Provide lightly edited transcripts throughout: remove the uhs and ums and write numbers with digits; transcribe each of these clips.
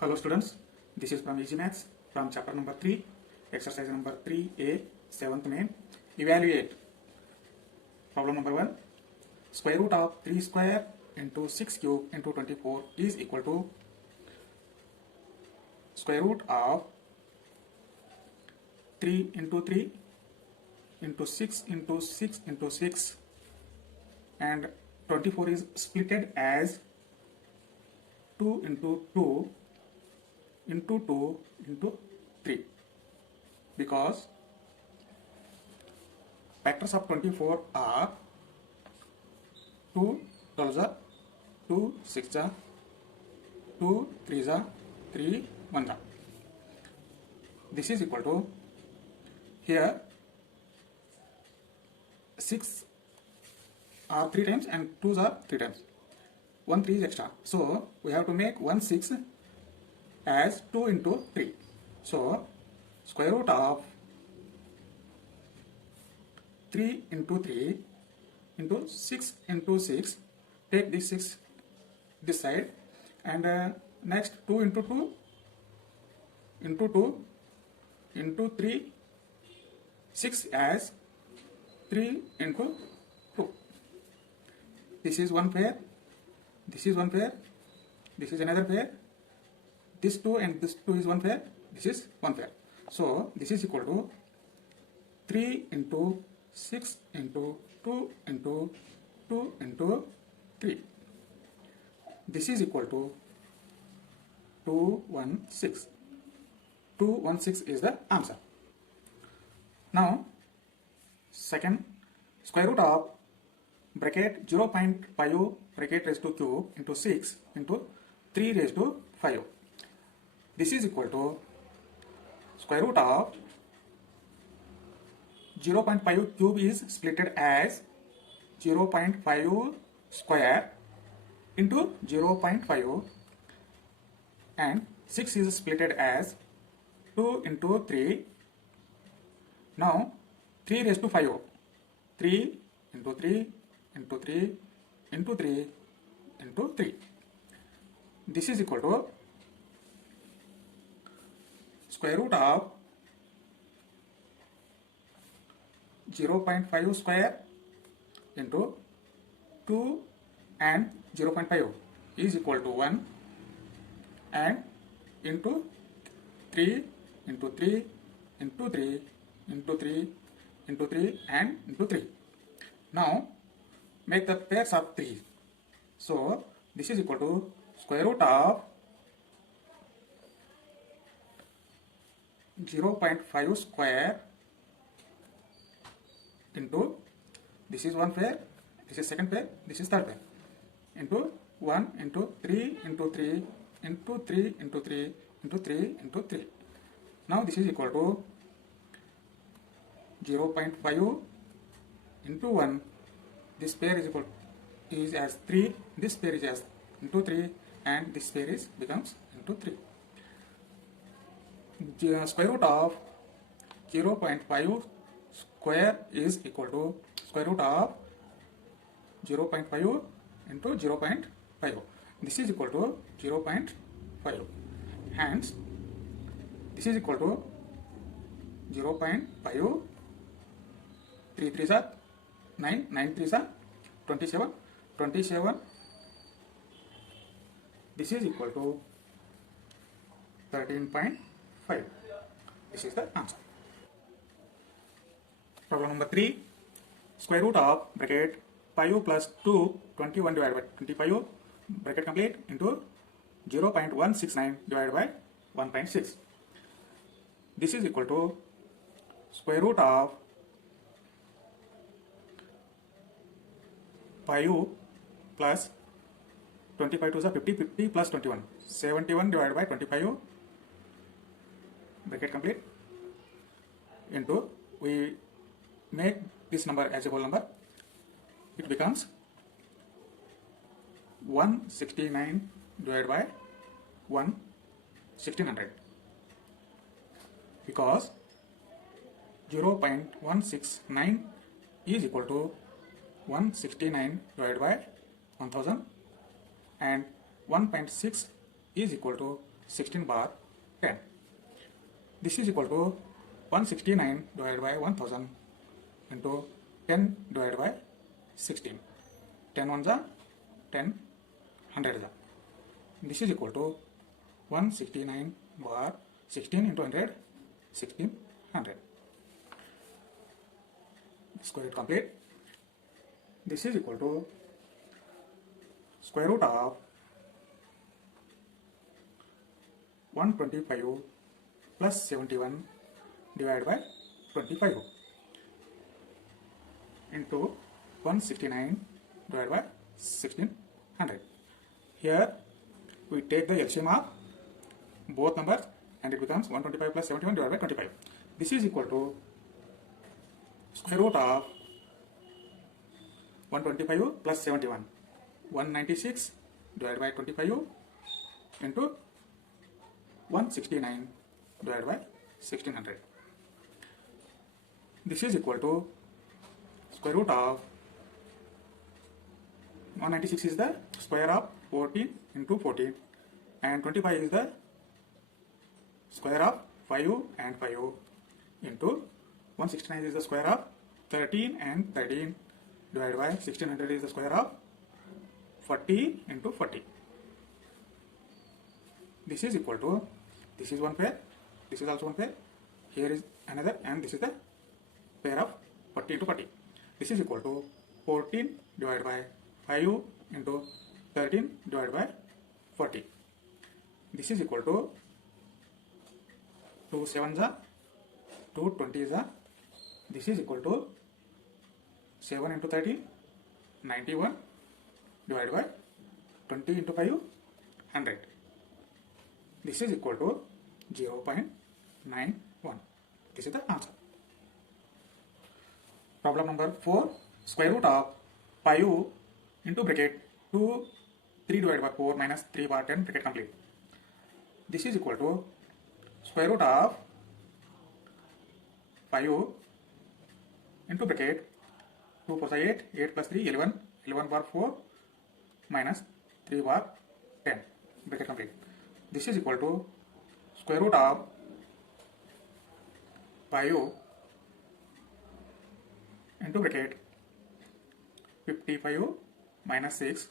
Hello students, this is from Easy Maths from chapter number 3, exercise number 3A, 7th main. Evaluate. Problem number 1. Square root of 3 square into 6 cube into 24 is equal to square root of 3 into 3 into 6 into 6 into 6, and 24 is splitted as 2 into 2 into 2 into 3, because factors of 24 are 2 12s are 2 6s are 2 3s are 3 1s are. This is equal to, here 6 are 3 times and 2s are 3 times. 1 3 is extra, so we have to make 1 6 as 2 into 3. So square root of 3 into 3 into 6 into 6, take this 6 this side, and next 2 into 2 into 2 into 3, 6 as 3 into 2. This is one pair, this is one pair, this is another pair, this 2 and this 2 is one pair, this is one pair. So this is equal to 3 into 6 into 2 into 2 into 3. This is equal to 216. 216 is the answer. Now second, square root of bracket 0.5 bracket raised to cube into 6 into 3 raised to 5. This is equal to square root of 0.5 cube is splitted as 0.5 square into 0.5, and 6 is splitted as 2 into 3. Now 3 raised to 5, 3 into 3 into 3 into 3 into 3. This is equal to square root of 0.5 square into 2 and 0.5 is equal to 1, and into 3 into 3 into 3 into 3 into 3 and into 3. Now make the pairs of 3. So this is equal to square root of 0.5 square into, this is one pair, this is second pair, this is third pair, into 1 into 3 into 3 into 3 into 3 into 3 into 3. Now this is equal to 0.5 into 1. This pair is equal is as 3, this pair is as into 3, and this pair is becomes into 3. The square root of 0.5 square is equal to square root of 0.5 into 0.5. This is equal to 0.5. Hence this is equal to 0.5. 3 3s are 9, 9 3s are 27, 27. This is equal to 13.5. This is the answer. Problem number 3. Square root of bracket 5 plus 2, 21 divided by 25, bracket complete, into 0.169 divided by 1.6. This is equal to square root of 5 plus 25 to 50, 50 plus 21, 71 divided by 25, bracket complete, into, we make this number as a whole number, it becomes 169 divided by 1600, because 0.169 is equal to 169 divided by 1000, and 1.6 is equal to 16 bar 10. This is equal to 169 divided by 1000 into 10 divided by 16. 10 ones are 10, 100 is. This is equal to 169 bar 16 into 100, 1600. Square it complete. This is equal to square root of 125 plus 71 divided by 25 into 169 divided by 1600. Here we take the LCM of both numbers and it becomes 125 plus 71 divided by 25. This is equal to square root of 125 plus 71, 196 divided by 25 into 169 divided by 1600. This is equal to square root of 196 is the square of 14 into 14 and 25 is the square of 5 and 5 into 169 is the square of 13 and 13 divided by 1600 is the square of 40 into 40. This is equal to, this is one pair, this is also one pair, here is another, and this is the pair of 40 into 40. This is equal to 14 divided by 5 into 13 divided by 40. This is equal to 2 7s are 2 20s are. This is equal to 7 into 30, 91 divided by 20 into 5, 100. This is equal to 0.91. This is the answer. Problem number 4. Square root of 5 into bracket 2, 3 divided by 4 minus 3 bar 10 bracket complete. This is equal to square root of 5 into bracket 2 4 8, 8 plus 3, 11, 11 bar 4 minus 3 bar 10 bracket complete. This is equal to square root of 5 into bracket 55 minus 6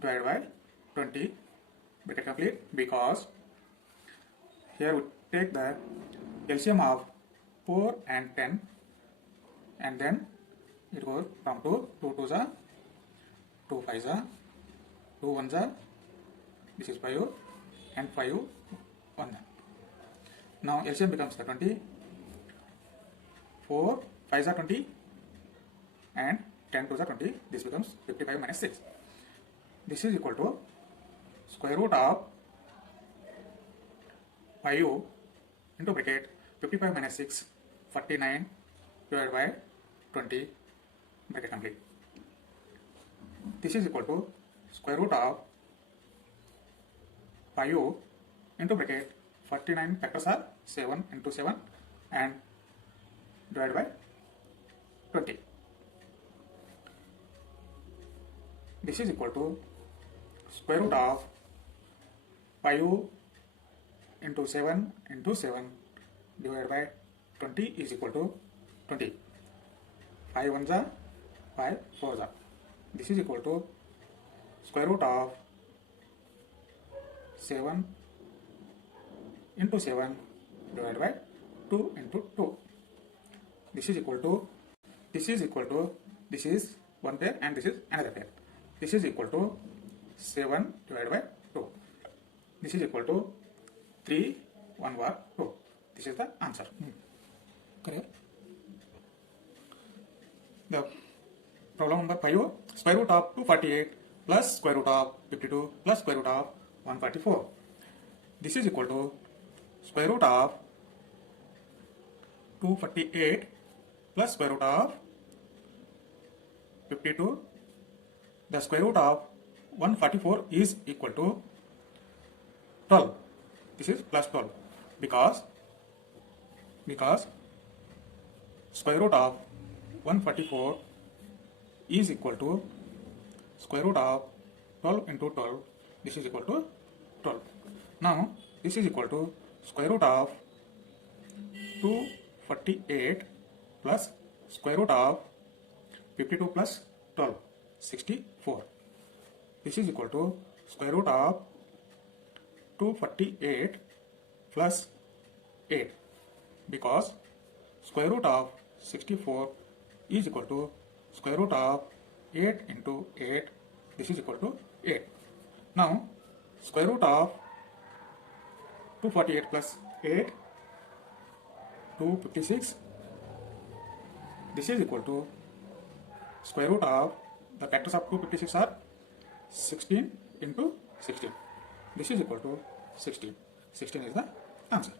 divided by 20 bracket complete, because here we take the LCM of 4 and 10 and then it goes from 2 2s are 2 5s are 2 1s are, this is 5 and 5 1. Now LCM becomes the 20, 4 5s are 20 and 10 2s are 20. This becomes 55 minus 6. This is equal to square root of 5 into bracket 55 minus 6, 49 divided by 20 bracket complete. This is equal to square root of 5 into bracket 49 factors are 7 into 7 and divided by 20. This is equal to square root of 5 into 7 divided by 20 is equal to 20. 5 1s are 5 4s are. This is equal to square root of 7 into 7 divided by 2 into 2. This is equal to, this is one pair and this is another pair. This is equal to 7 divided by 2. This is equal to 3 1 bar 2. This is the answer. Correct. The problem number 5, square root of 248 plus square root of 52 plus square root of 144. This is equal to square root of 248 plus square root of 52. The square root of 144 is equal to 12. This is plus 12 because square root of 144 is equal to square root of 12 into 12. This is equal to 12. Now this is equal to square root of 248 plus square root of 52 plus 12, 64. This is equal to square root of 248 plus 8, because square root of 64 is equal to square root of 8 into 8. This is equal to 8. Now square root of 248 plus 8, 256. This is equal to square root of, the factors of 256 are 16 into 16. This is equal to 16. 16 is the answer.